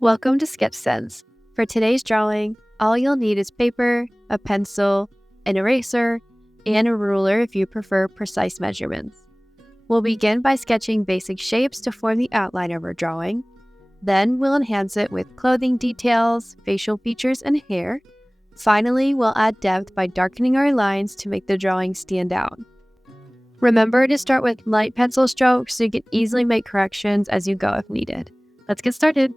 Welcome to Sketch Sense. For today's drawing, all you'll need is paper, a pencil, an eraser, and a ruler if you prefer precise measurements. We'll begin by sketching basic shapes to form the outline of our drawing. Then we'll enhance it with clothing details, facial features, and hair. Finally, we'll add depth by darkening our lines to make the drawing stand out. Remember to start with light pencil strokes so you can easily make corrections as you go if needed. Let's get started.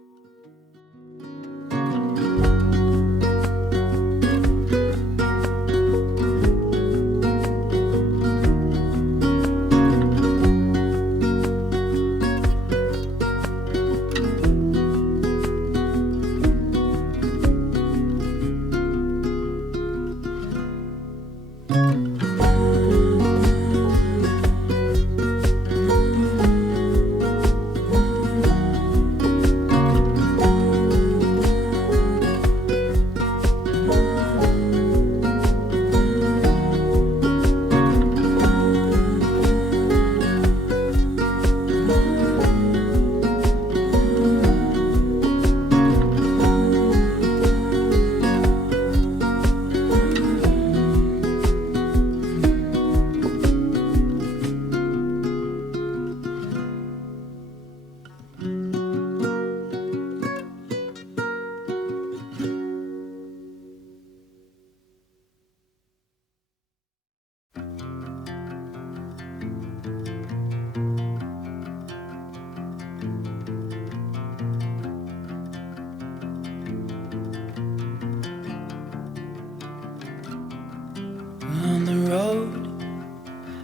On the road,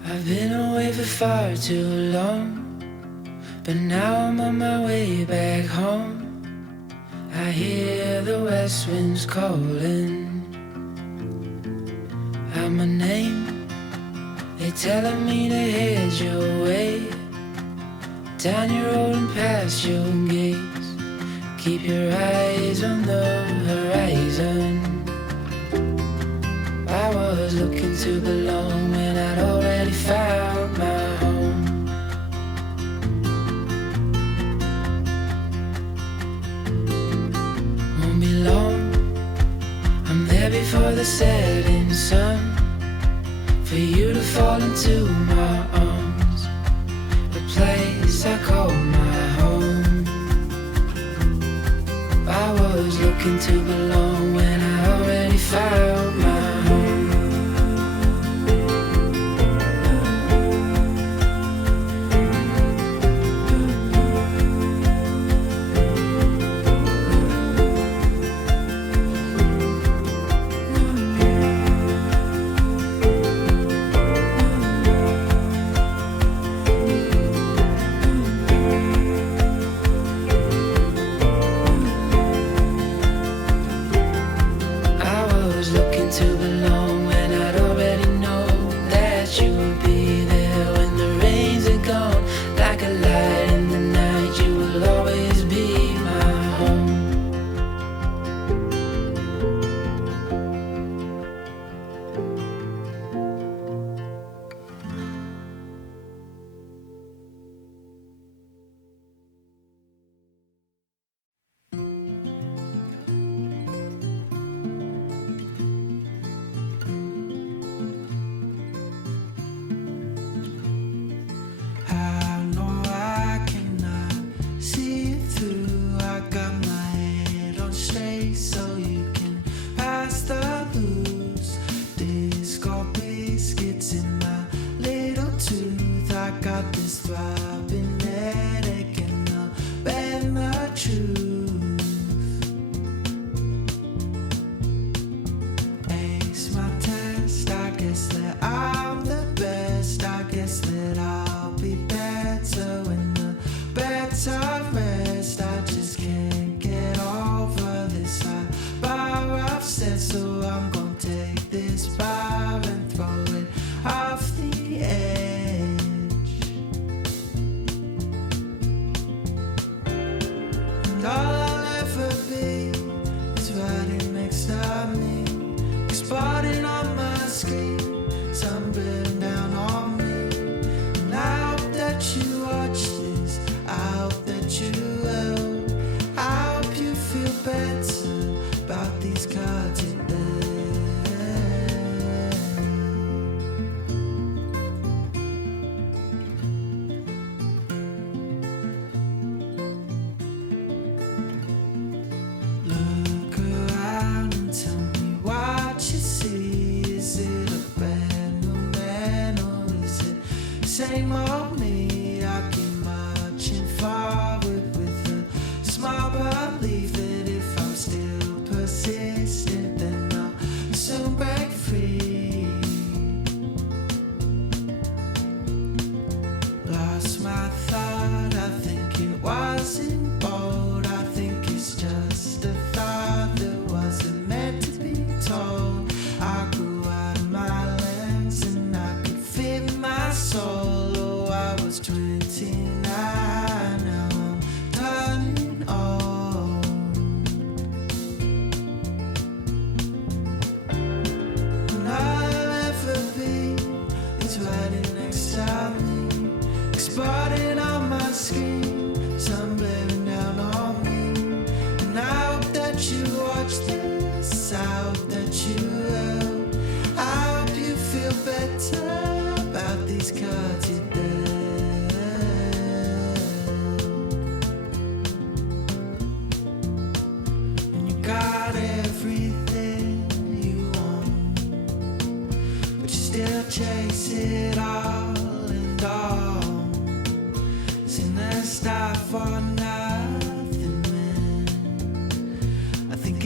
I've been away for far too long, but now I'm on my way back home. I hear the west winds calling out my name. They're telling me to head your way, down your road and past your gates. Keep your eyes on the horizon. I was looking to belong when I'd already found my home. Won't be long, I'm there before the setting sun, for you to fall into my arms, the place I call my home. I was looking to belong when I already found my home. I was looking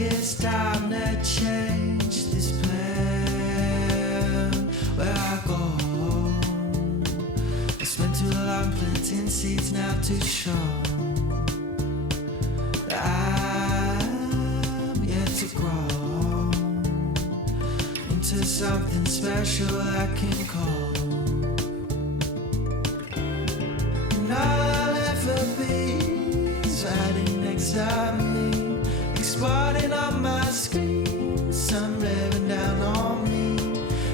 it's time to change this plan. Where I go, I spent too long planting seeds now to show that I'm yet to grow into something special I can call. And I'll ever be riding next to me, exploding on my screen, sun bearing down on me.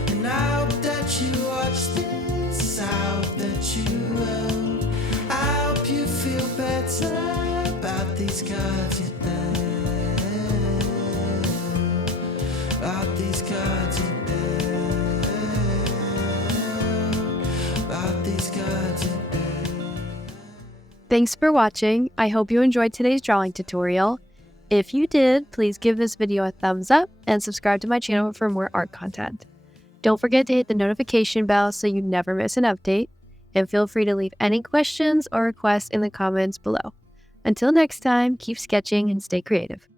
And I hope that you watch this, I hope that you will. I hope you feel better about these cards you're there, about these cards you're there, about these cards you're there. Thanks for watching. I hope you enjoyed today's drawing tutorial. If you did, please give this video a thumbs up and subscribe to my channel for more art content. Don't forget to hit the notification bell so you never miss an update, and feel free to leave any questions or requests in the comments below. Until next time, keep sketching and stay creative.